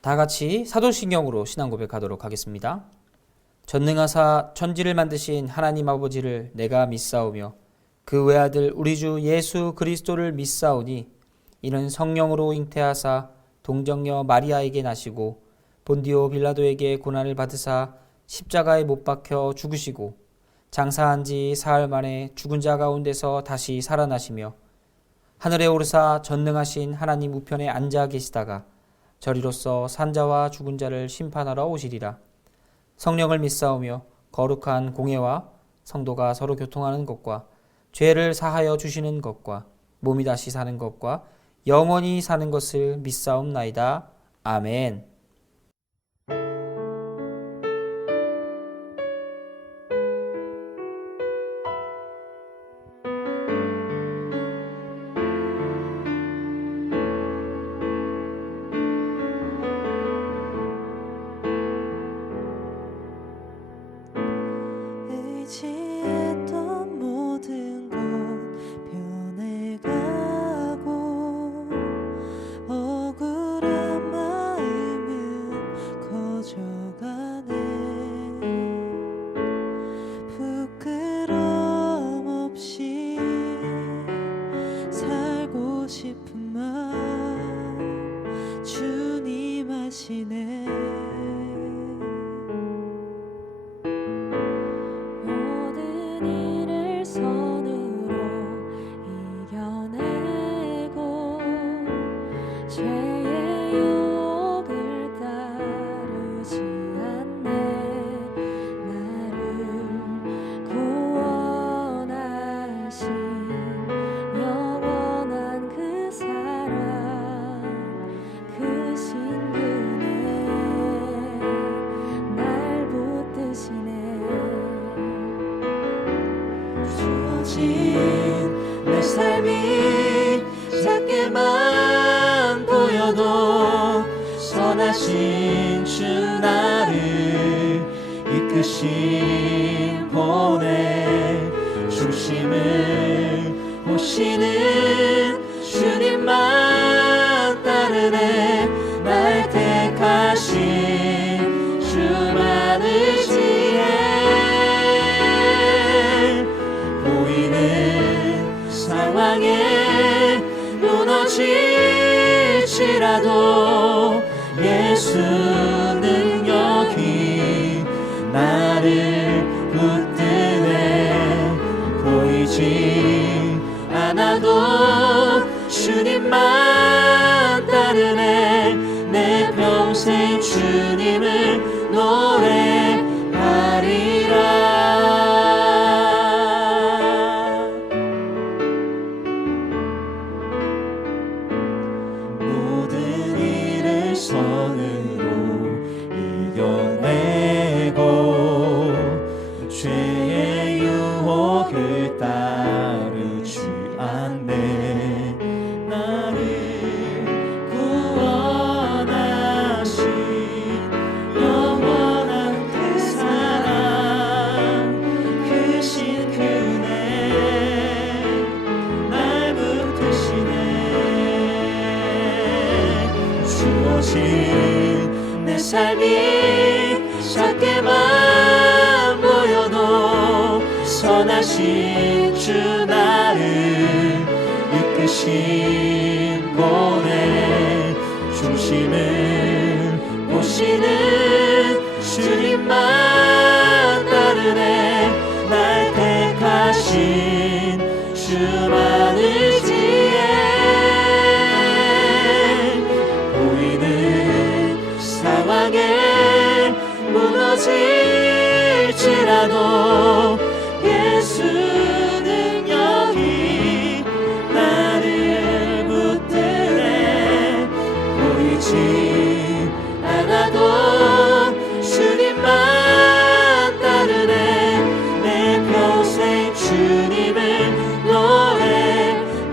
다 같이 사도신경으로 신앙 고백하도록 하겠습니다. 전능하사 천지를 만드신 하나님 아버지를 내가 믿사오며 그 외아들 우리 주 예수 그리스도를 믿사오니 이는 성령으로 잉태하사 동정녀 마리아에게 나시고 본디오 빌라도에게 고난을 받으사 십자가에 못 박혀 죽으시고 장사한 지 사흘 만에 죽은 자 가운데서 다시 살아나시며 하늘에 오르사 전능하신 하나님 우편에 앉아 계시다가 저리로서 산자와 죽은 자를 심판하러 오시리라. 성령을 믿사오며 거룩한 공예와 성도가 서로 교통하는 것과 죄를 사하여 주시는 것과 몸이 다시 사는 것과 영원히 사는 것을 믿사옵나이다. 아멘. 의지했던 모든 것 변해가고 억울한 마음은 커져가네. 부끄럼 없이 살고 싶은 마음 주님 아시네. 손으로 이겨내고 죄의 유혹을 따르지 않네. 나를 구원하신 영원한 그 사랑 크신 그네 날 붙드시네. 내 삶이 작게만 보여도 선하신 주 나를 이끄신 본의 중심을 보시는 주님만 따르네. 날 택하신 주만을 상황에 무너질지라도 예수 능력이 나를 붙드네. 보이지 않아도 주님만 따르네. 내 평생 주님을 노래하리라. 선으로 이겨내고 죄의 유혹을 따르지 않네. 나를 구원하신 영원한 그 사랑 크신 그네 날 붙드시네. 주어진 내 삶이 작게만 보여도 선하신 주 나를 이끄신 본의 중심을 보시는 주님만 따르네. 날 택하신 주만을 지혜 상황에 무너질지라도 예수 능력이 나를 붙드네. 보이지 않아도 주님만 따르네. 내 평생 주님을 노래하리라.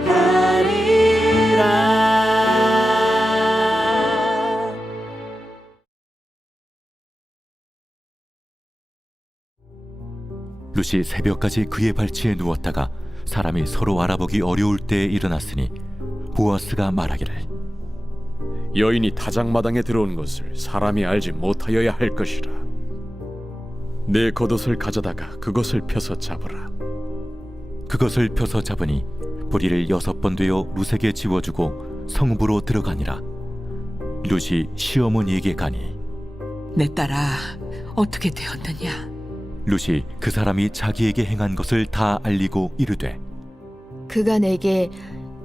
룻이 새벽까지 그의 발치에 누웠다가 사람이 서로 알아보기 어려울 때에 일어났으니 보아스가 말하기를 여인이 타작마당에 들어온 것을 사람이 알지 못하여야 할 것이라. 내 겉옷을 가져다가 그것을 펴서 잡으라. 그것을 펴서 잡으니 보리를 6번 되어 룻에게 지워주고 성읍으로 들어가니라. 룻이 시어머니에게 가니 내 딸아, 어떻게 되었느냐? 룻이 그 사람이 자기에게 행한 것을 다 알리고 이르되 그가 내게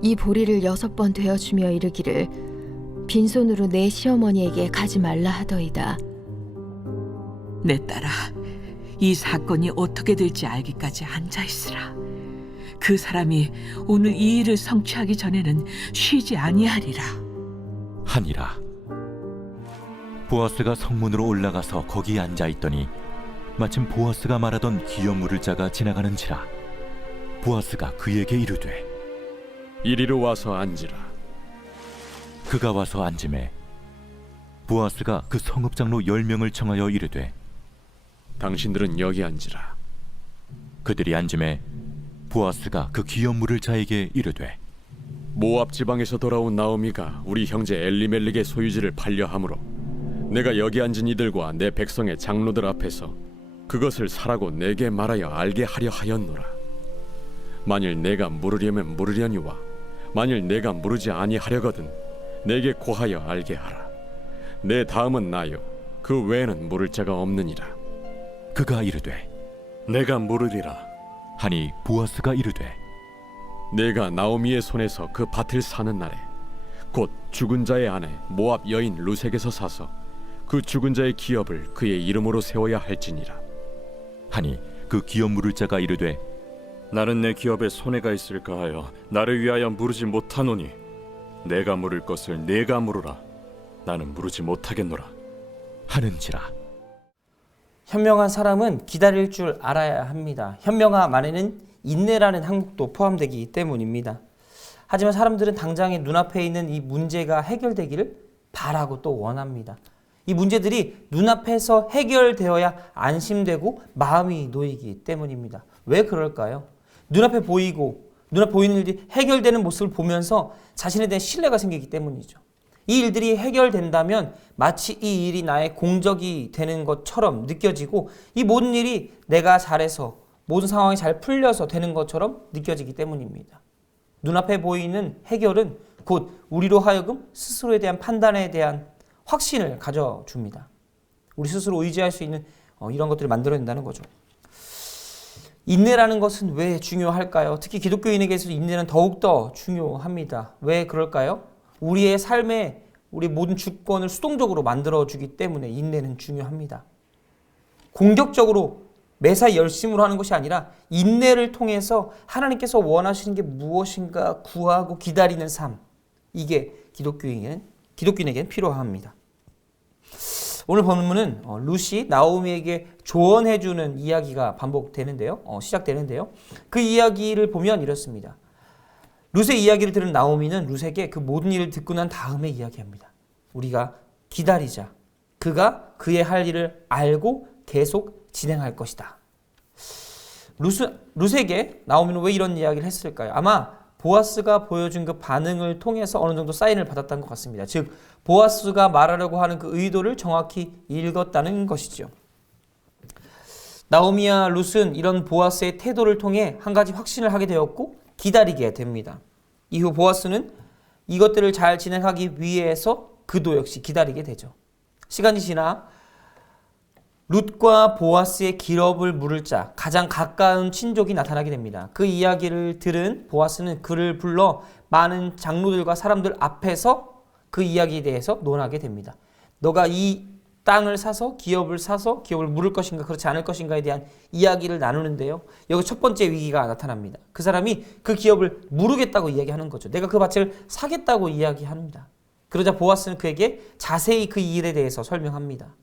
이 보리를 6번 되어주며 이르기를 빈손으로 내 시어머니에게 가지 말라 하더이다. 내 딸아, 이 사건이 어떻게 될지 알기까지 앉아있으라. 그 사람이 오늘 이 일을 성취하기 전에는 쉬지 아니하리라. 하니라. 보아스가 성문으로 올라가서 거기 앉아있더니 마침 보아스가 말하던 기업 물을 자가 지나가는지라. 보아스가 그에게 이르되 이리로 와서 앉으라. 그가 와서 앉음에 보아스가 그 성읍 장로 10명을 청하여 이르되 당신들은 여기 앉으라. 그들이 앉음에 보아스가 그 기업 물을 자에게 이르되 모압 지방에서 돌아온 나오미가 우리 형제 엘리멜렉의 소유지를 팔려 함으로 내가 여기 앉은 이들과 내 백성의 장로들 앞에서 그것을 사라고 내게 말하여 알게 하려 하였노라. 만일 내가 물으려면 물으려니와 만일 내가 물으지 아니하려거든 내게 고하여 알게 하라. 내 다음은 나요 그 외에는 물을 자가 없느니라. 그가 이르되 내가 물으리라. 하니 보아스가 이르되 내가 나오미의 손에서 그 밭을 사는 날에 곧 죽은 자의 아내 모압 여인 룻에게서 사서 그 죽은 자의 기업을 그의 이름으로 세워야 할지니라. 하니 그 기업 물을 자가 이르되 나는 내 기업에 손해가 있을까 하여 나를 위하여 물으지 못하노니 내가 물을 것을 내가 물으라. 나는 물으지 못하겠노라. 하는지라. 현명한 사람은 기다릴 줄 알아야 합니다. 현명함 안에는 인내라는 항목도 포함되기 때문입니다. 하지만 사람들은 당장의 눈앞에 있는 이 문제가 해결되기를 바라고 또 원합니다. 이 문제들이 눈앞에서 해결되어야 안심되고 마음이 놓이기 때문입니다. 왜 그럴까요? 눈앞에 보이는 일들이 해결되는 모습을 보면서 자신에 대한 신뢰가 생기기 때문이죠. 이 일들이 해결된다면 마치 이 일이 나의 공적이 되는 것처럼 느껴지고 이 모든 일이 내가 잘해서 모든 상황이 잘 풀려서 되는 것처럼 느껴지기 때문입니다. 눈앞에 보이는 해결은 곧 우리로 하여금 스스로에 대한 판단에 대한 확신을 가져줍니다. 우리 스스로 의지할 수 있는 이런 것들을 만들어낸다는 거죠. 인내라는 것은 왜 중요할까요? 특히 기독교인에게서 인내는 더욱더 중요합니다. 왜 그럴까요? 우리의 삶에 우리 모든 주권을 수동적으로 만들어주기 때문에 인내는 중요합니다. 공격적으로 매사 열심으로 하는 것이 아니라 인내를 통해서 하나님께서 원하시는 게 무엇인가 구하고 기다리는 삶. 이게 기독교인에게는 필요합니다. 오늘 본문은 룻이 나오미에게 조언해주는 이야기가 시작되는데요. 그 이야기를 보면 이렇습니다. 룻의 이야기를 들은 나오미는 룻에게 그 모든 일을 듣고 난 다음에 이야기합니다. 우리가 기다리자. 그가 그의 할 일을 알고 계속 진행할 것이다. 룻에게 나오미는 왜 이런 이야기를 했을까요? 아마 보아스가 보여준 그 반응을 통해서 어느 정도 사인을 받았던 것 같습니다. 즉 보아스가 말하려고 하는 그 의도를 정확히 읽었다는 것이죠. 나오미와 룻은 이런 보아스의 태도를 통해 한 가지 확신을 하게 되었고 기다리게 됩니다. 이후 보아스는 이것들을 잘 진행하기 위해서 그도 역시 기다리게 되죠. 시간이 지나 룻과 보아스의 기업을 물을 자, 가장 가까운 친족이 나타나게 됩니다. 그 이야기를 들은 보아스는 그를 불러 많은 장로들과 사람들 앞에서 그 이야기에 대해서 논하게 됩니다. 너가 이 땅을 사서 기업을 물을 것인가 그렇지 않을 것인가에 대한 이야기를 나누는데요. 여기 첫 번째 위기가 나타납니다. 그 사람이 그 기업을 무르겠다고 이야기하는 거죠. 내가 그 밭을 사겠다고 이야기합니다. 그러자 보아스는 그에게 자세히 그 일에 대해서 설명합니다.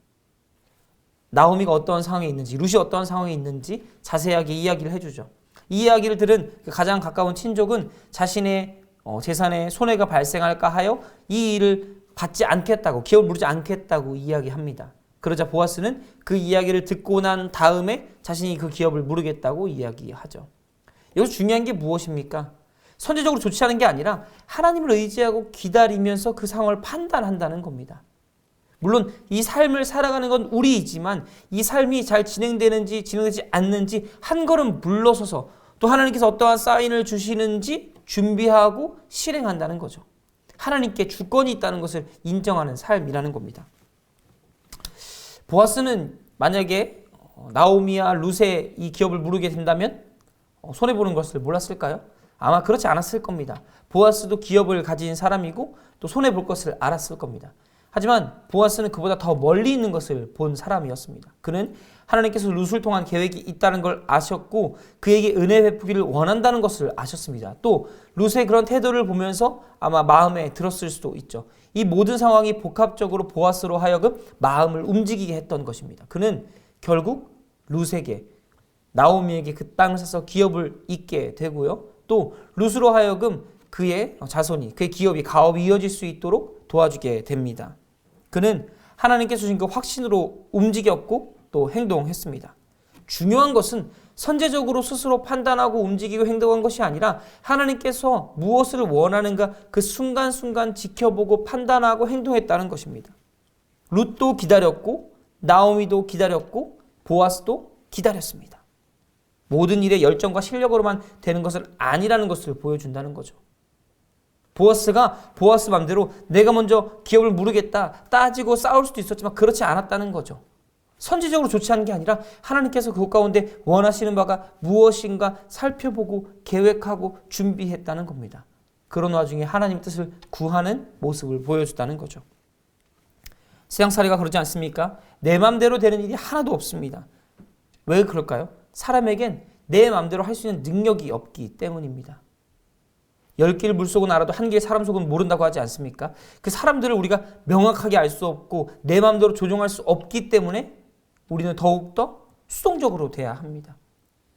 나오미가 어떤 상황에 있는지, 룻이 어떤 상황에 있는지 자세하게 이야기를 해주죠. 이 이야기를 들은 그 가장 가까운 친족은 자신의 재산에 손해가 발생할까 하여 이 일을 받지 않겠다고, 기업을 물지 않겠다고 이야기합니다. 그러자 보아스는 그 이야기를 듣고 난 다음에 자신이 그 기업을 물으겠다고 이야기하죠. 여기서 중요한 게 무엇입니까? 선제적으로 좋지 않은 게 아니라 하나님을 의지하고 기다리면서 그 상황을 판단한다는 겁니다. 물론 이 삶을 살아가는 건 우리이지만 이 삶이 잘 진행되는지 진행되지 않는지 한 걸음 물러서서 또 하나님께서 어떠한 사인을 주시는지 준비하고 실행한다는 거죠. 하나님께 주권이 있다는 것을 인정하는 삶이라는 겁니다. 보아스는 만약에 나오미와 룻의 이 기업을 무르게 된다면 손해보는 것을 몰랐을까요? 아마 그렇지 않았을 겁니다. 보아스도 기업을 가진 사람이고 또 손해볼 것을 알았을 겁니다. 하지만 보아스는 그보다 더 멀리 있는 것을 본 사람이었습니다. 그는 하나님께서 룻을 통한 계획이 있다는 걸 아셨고 그에게 은혜 베푸기를 원한다는 것을 아셨습니다. 또 룻의 그런 태도를 보면서 아마 마음에 들었을 수도 있죠. 이 모든 상황이 복합적으로 보아스로 하여금 마음을 움직이게 했던 것입니다. 그는 결국 룻에게 나오미에게 그 땅을 사서 기업을 잇게 되고요. 또 룻으로 하여금 그의 자손이 그의 기업이 가업이 이어질 수 있도록 도와주게 됩니다. 그는 하나님께서 주신 그 확신으로 움직였고 또 행동했습니다. 중요한 것은 선제적으로 스스로 판단하고 움직이고 행동한 것이 아니라 하나님께서 무엇을 원하는가 그 순간순간 지켜보고 판단하고 행동했다는 것입니다. 룻도 기다렸고 나오미도 기다렸고 보아스도 기다렸습니다. 모든 일에 열정과 실력으로만 되는 것은 아니라는 것을 보여준다는 거죠. 보아스가 보아스 맘대로 내가 먼저 기업을 무르겠다 따지고 싸울 수도 있었지만 그렇지 않았다는 거죠. 선지적으로 좋지 않은 게 아니라 하나님께서 그것 가운데 원하시는 바가 무엇인가 살펴보고 계획하고 준비했다는 겁니다. 그런 와중에 하나님 뜻을 구하는 모습을 보여줬다는 거죠. 세상살이가 그러지 않습니까? 내 맘대로 되는 일이 하나도 없습니다. 왜 그럴까요? 사람에겐 내 맘대로 할 수 있는 능력이 없기 때문입니다. 10길 물속은 알아도 한 길 사람 속은 모른다고 하지 않습니까? 그 사람들을 우리가 명확하게 알 수 없고 내 마음대로 조종할 수 없기 때문에 우리는 더욱더 수동적으로 돼야 합니다.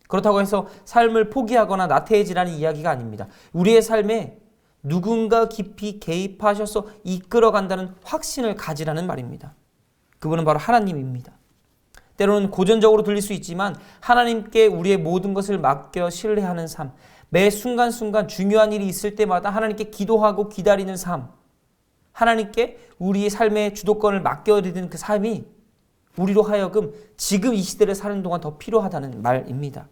그렇다고 해서 삶을 포기하거나 나태해지라는 이야기가 아닙니다. 우리의 삶에 누군가 깊이 개입하셔서 이끌어간다는 확신을 가지라는 말입니다. 그분은 바로 하나님입니다. 때로는 고전적으로 들릴 수 있지만 하나님께 우리의 모든 것을 맡겨 신뢰하는 삶, 매 순간순간 중요한 일이 있을 때마다 하나님께 기도하고 기다리는 삶, 하나님께 우리의 삶의 주도권을 맡겨드리는 그 삶이 우리로 하여금 지금 이 시대를 사는 동안 더 필요하다는 말입니다.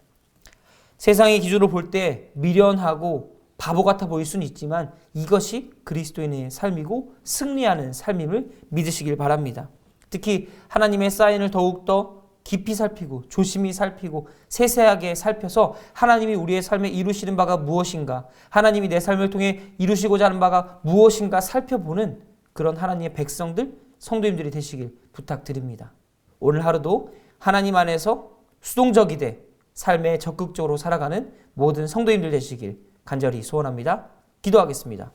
세상의 기준으로 볼 때 미련하고 바보 같아 보일 수는 있지만 이것이 그리스도인의 삶이고 승리하는 삶임을 믿으시길 바랍니다. 특히 하나님의 사인을 더욱더 깊이 살피고 조심히 살피고 세세하게 살펴서 하나님이 우리의 삶에 이루시는 바가 무엇인가, 하나님이 내 삶을 통해 이루시고자 하는 바가 무엇인가 살펴보는 그런 하나님의 백성들, 성도님들이 되시길 부탁드립니다. 오늘 하루도 하나님 안에서 수동적이 돼 삶에 적극적으로 살아가는 모든 성도님들 되시길 간절히 소원합니다. 기도하겠습니다.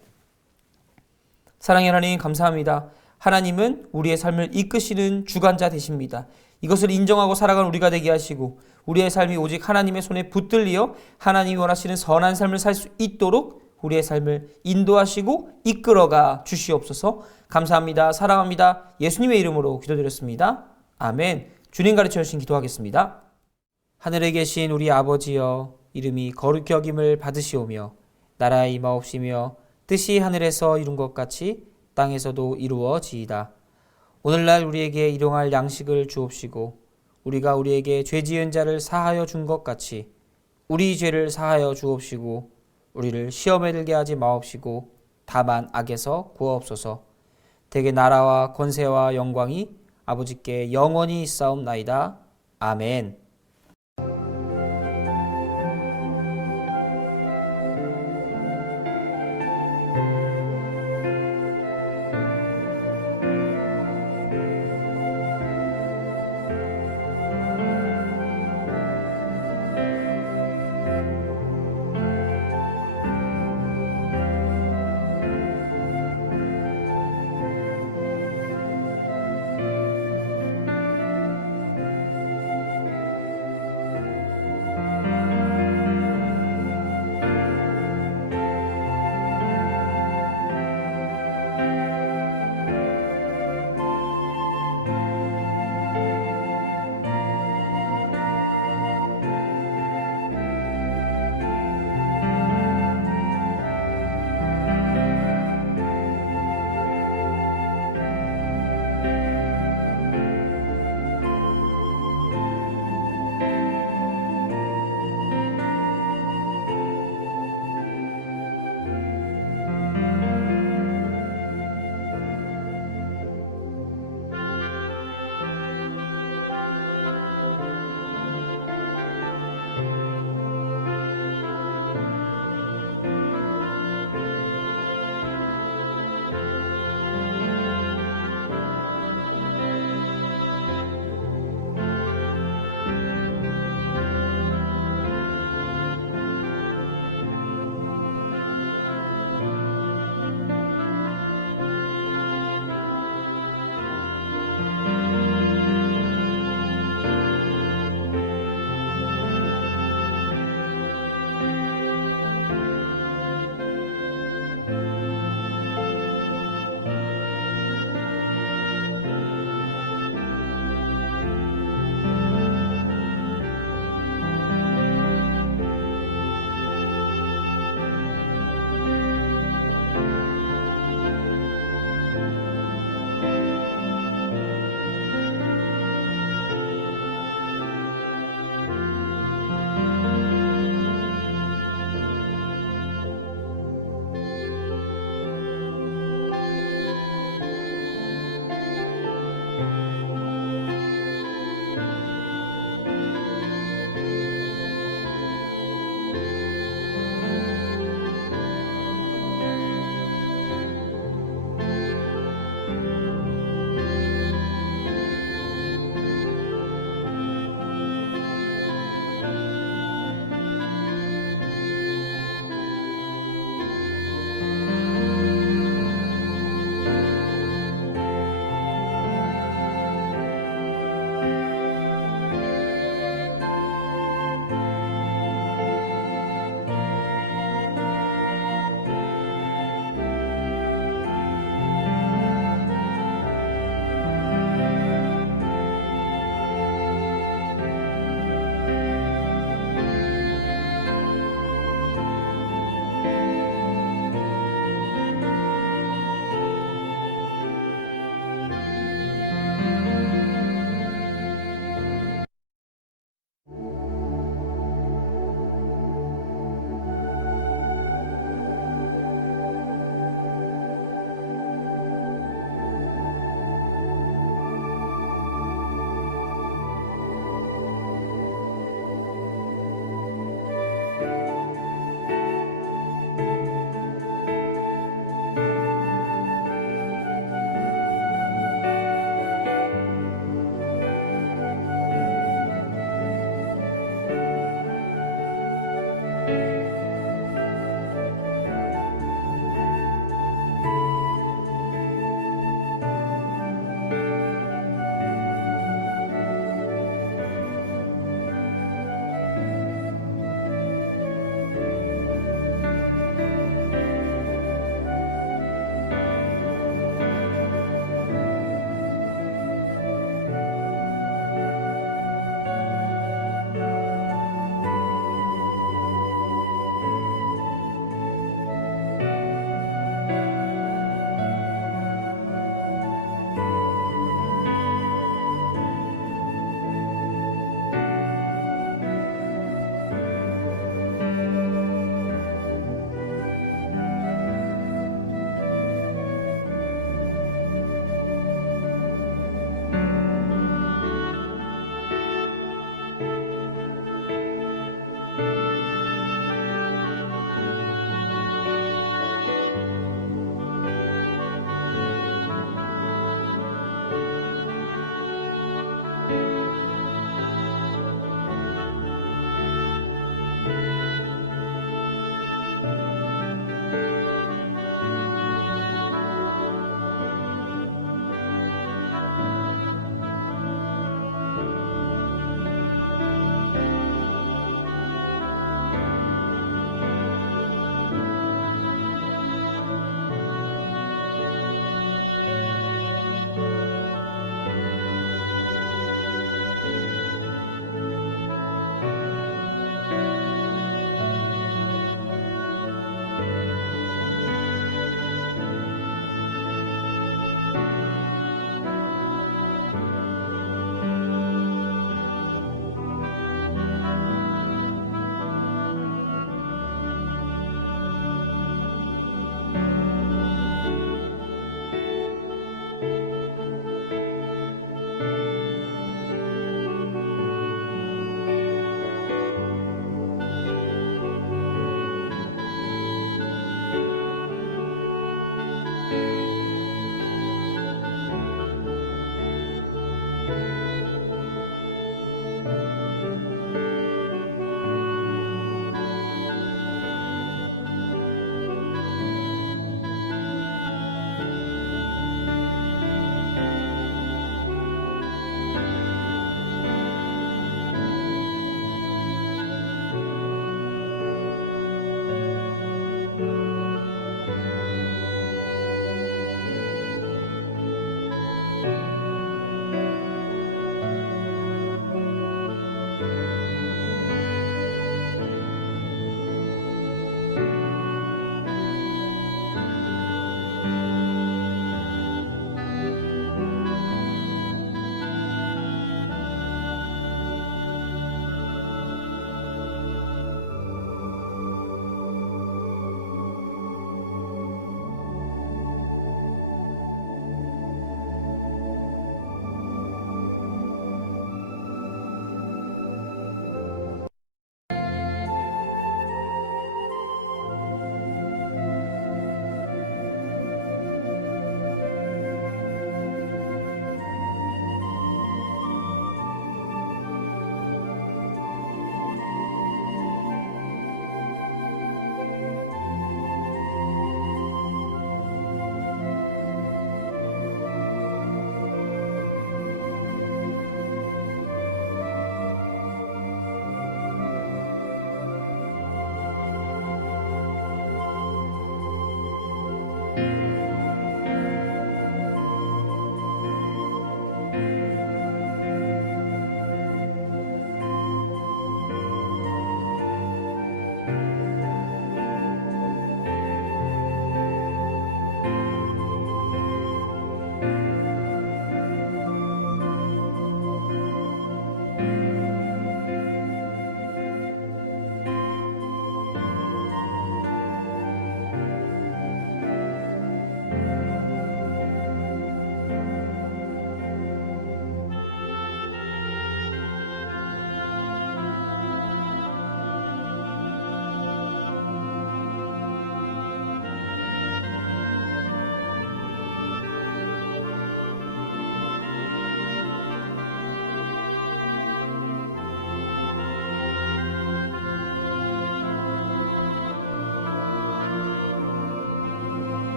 사랑의 하나님 감사합니다. 하나님은 우리의 삶을 이끄시는 주관자 되십니다. 이것을 인정하고 살아가는 우리가 되게 하시고 우리의 삶이 오직 하나님의 손에 붙들리어 하나님이 원하시는 선한 삶을 살 수 있도록 우리의 삶을 인도하시고 이끌어가 주시옵소서. 감사합니다. 사랑합니다. 예수님의 이름으로 기도드렸습니다. 아멘. 주님 가르쳐 주신 기도하겠습니다. 하늘에 계신 우리 아버지여, 이름이 거룩히 여김을 받으시오며 나라의 임하옵시며 뜻이 하늘에서 이룬 것 같이 땅에서도 이루어지이다. 오늘날 우리에게 일용할 양식을 주옵시고 우리가 우리에게 죄 지은 자를 사하여 준 것 같이 우리 죄를 사하여 주옵시고 우리를 시험에 들게 하지 마옵시고 다만 악에서 구하옵소서. 대개 나라와 권세와 영광이 아버지께 영원히 있사옵나이다. 아멘.